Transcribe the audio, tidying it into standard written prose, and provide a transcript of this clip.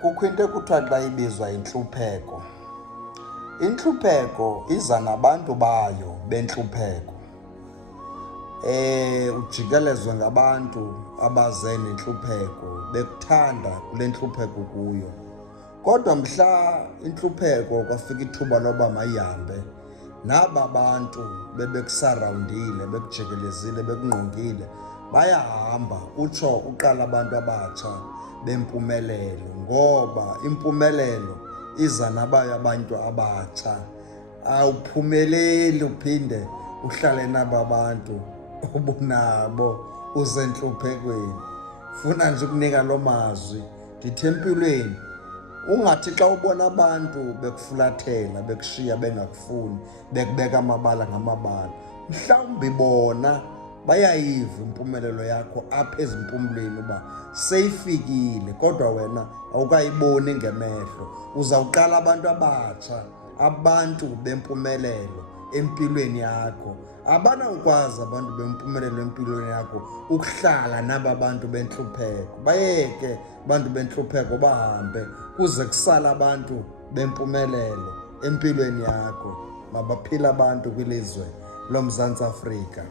Kukho into ekuthiwa xa ibizwa intlupheko. Intlupheko iza nabantu bayo bentlupheko. Ujikelezwe ngabantu abaze nentlupheko bekuthanda kule ntlupheko kuyo. Kodwa mhla intlupheko kwafika ithuba loba mayihambe, naba bantu bebekusarrawundile, bekujikelezile, bekungqongile, bayahamba. Utsho uqala abantu abatsha bempumelelo, ngoba impumelelo iza nabayo abantu abatsha. Awuphumeleli uphinde uhlale naba bantu ubunabo usentluphekweni. Funa nje ukunika loo mazwi, ndithi empilweni ungathi xa ubona abantu bekufulathela, bekushiya, bengakufuni, bekubeka amabala ngamabala, mhlawumbi bona bayayiva impumelelo yakho apha ezimpumlweni uba seyifikile, kodwa wena awukayiboni ngemehlo. Uzawuqala abantu abatsha, abantu bempumelelo empilweni yakho. Abanawukwazi abantu bempumelelo empilweni yakho ukuhlala naba bantu bentlupheko. Bayeke abantu bentlupheko bahambe, kuze kusala abantu bempumelelo empilweni yakho. Mabaphile abantu kwilizwe loMzantsi Afrika.